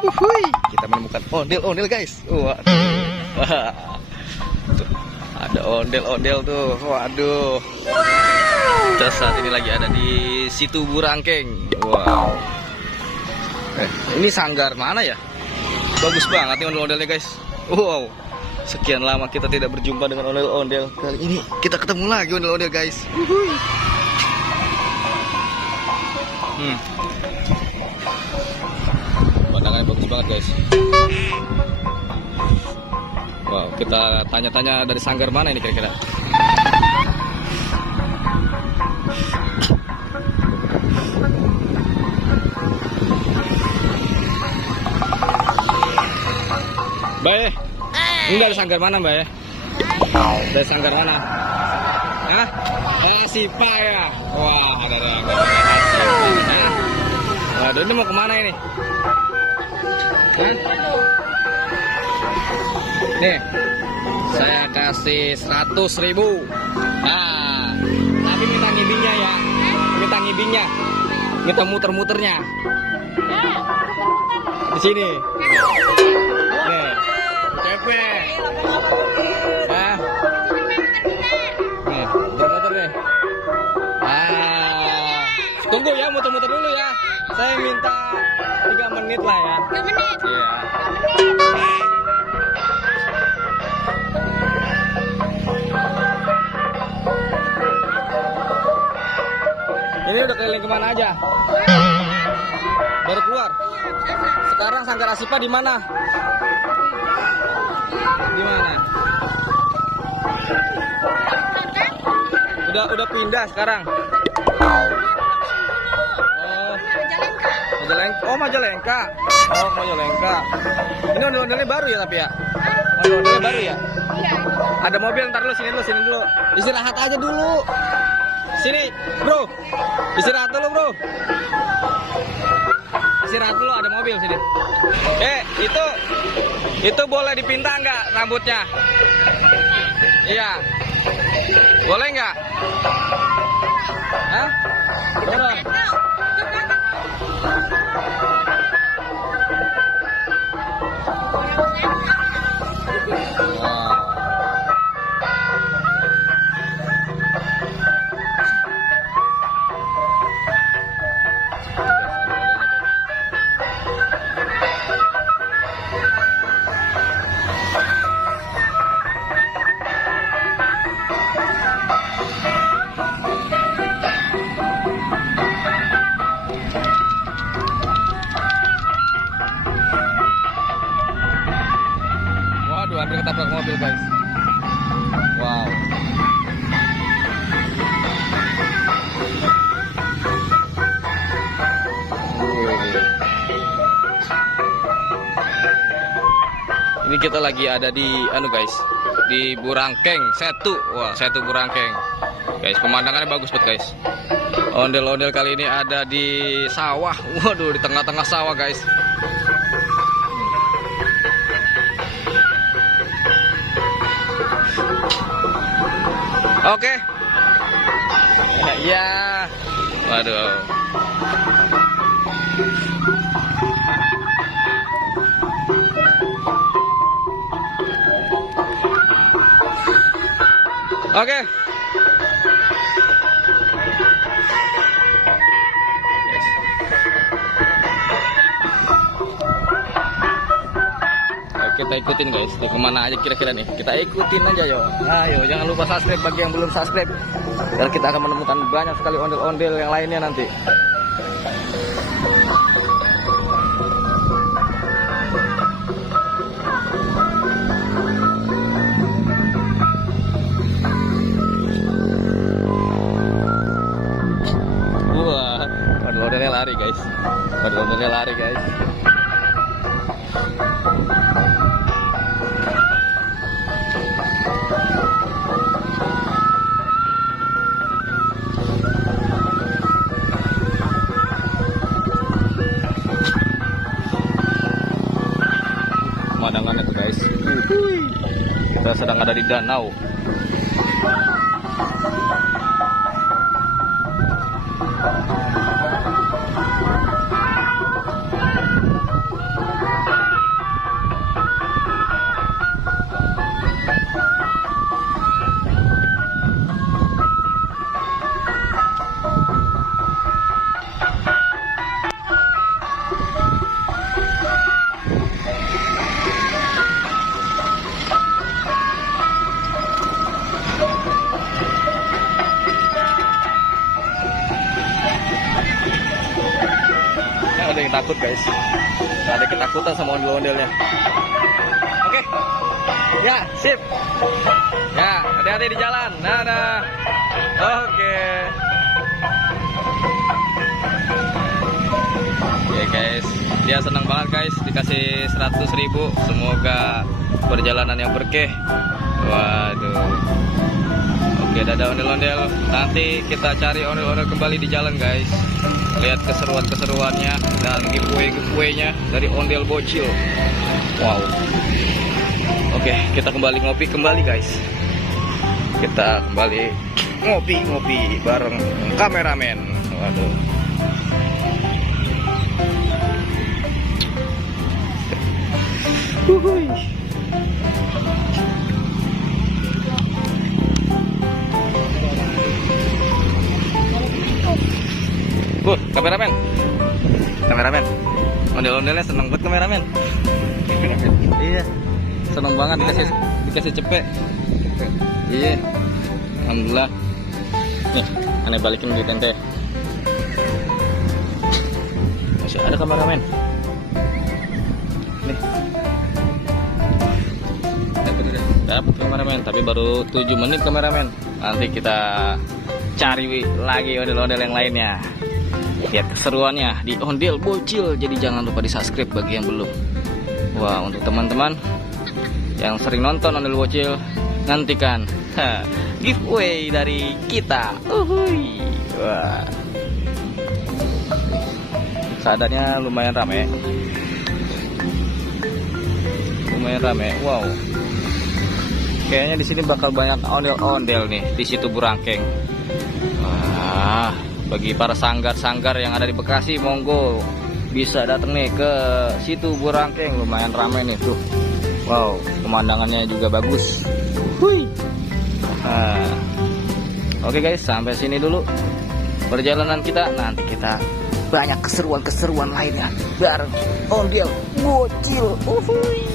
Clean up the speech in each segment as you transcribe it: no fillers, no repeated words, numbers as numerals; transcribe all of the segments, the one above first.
Uhuy, kita menemukan ondel-ondel guys. Wah, ada ondel-ondel tuh. Waduh. Kita saat ini lagi ada di situ Burangkeng. Wow. Ini sanggar mana ya? Bagus banget nih ondel-ondelnya guys. Wow. Sekian lama kita tidak berjumpa dengan ondel-ondel. Kali ini kita ketemu lagi ondel-ondel guys. Uhuy. Pandangannya bagus banget guys. Wow, kita tanya-tanya dari sanggar mana ini kira-kira. Mbak, ini dari sanggar mana Mbak ya? Dari sanggar mana? Hah? Sipa ya? Wah, ada Sipa. Waduh, ini mau kemana ini? Hah? Nih, saya kasih 100.000. Nah, tapi minta ngibinya ya. Minta ngibinya. Minta muter-muternya. Di sini. Nih, cepet. Nah, nih, muter-muter nih. Tunggu ya, muter-muter dulu ya. Saya minta 3 menit lah ya. 3 menit? Iya. Ini udah keliling kemana aja? Baru keluar. Sekarang sanggar Asipa di mana? Di mana? Udah pindah sekarang. Majalengka. Oh, Majalengka. Ini ondel-ondelnya baru ya tapi ya? Ondel-ondelnya baru ya? Iya. Ada mobil, ntar dulu, sini dulu. Istirahat aja dulu. Sini, bro. Istirahat dulu, bro. Istirahat dulu, ada mobil sini. Itu boleh dipinta nggak rambutnya? Iya. Boleh nggak? Hah? Boleh. Hampir ketabrak mobil guys. Wow. Ini kita lagi ada di guys, di Burangkeng Setu. Wah, Setu Burangkeng. Guys, pemandangannya bagus banget guys. Ondel-ondel kali ini ada di sawah. Waduh, di tengah-tengah sawah guys. Oke. Ya. Waduh. Oke. Kita ikutin guys, tuh kemana aja kira-kira nih. Kita ikutin aja yo. Ayo, jangan lupa subscribe bagi yang belum subscribe. Karena kita akan menemukan banyak sekali ondel-ondel yang lainnya nanti. Wah, ondel-ondelnya lari guys. Ondel-ondelnya lari guys. Pemandangannya tuh guys. Kita sedang ada di danau. guys. Nggak ada ketakutan sama ondel-ondelnya. Oke. Ya, sip. Ya, hati-hati di jalan. Dadah. Oke. Oke guys, dia senang banget guys dikasih 100.000. Semoga perjalanan yang berkah. Waduh. Oke, dadah ondel-ondel. Nanti kita cari ondel-ondel kembali di jalan guys. Lihat keseruan-keseruannya dan giveaway-giveaway-nya dari ondel bocil. Wow. Oke, kita kembali ngopi kembali guys. Kita kembali ngopi-ngopi bareng kameramen. Waduh. Wuhui. Kameramen. Kameramen. Ondel-ondelnya seneng banget kameramen. Iya. Seneng banget dikasih cepet. Iya. Alhamdulillah. Nih, aneh balikin di tente. Masih ada kameramen. Nih. Dapat kameramen, tapi baru 7 menit kameramen. Nanti kita cari lagi ondel-ondel yang lainnya. Lihat keseruannya di ondel bocil. Jadi jangan lupa di subscribe bagi yang belum. Wah, untuk teman-teman yang sering nonton ondel bocil, nantikan giveaway dari kita. Uhuy. Wah, keadaannya lumayan rame. Wow, kayaknya di sini bakal banyak ondel-ondel nih di situ Burangkeng. Wah, bagi para sanggar-sanggar yang ada di Bekasi, monggo bisa datang nih ke situ Burangkeng. Lumayan ramai nih tuh. Wow, pemandangannya juga bagus. Hui. Oke guys, sampai sini dulu perjalanan kita. Nanti kita banyak keseruan-keseruan lainnya bareng ondel bocil. Uhuy.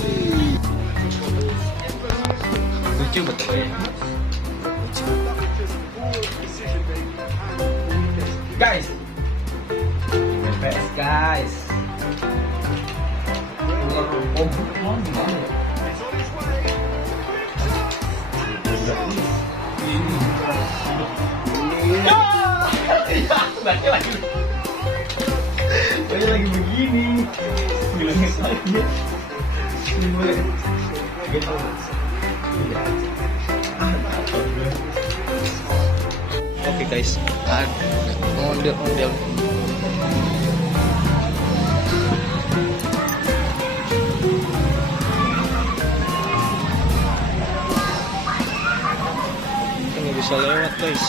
Lucu betul ya. Guys, guys. Lagi begini. Bilangnya saja. Oke guys, ondel-ondel. Ini bisa lewat guys.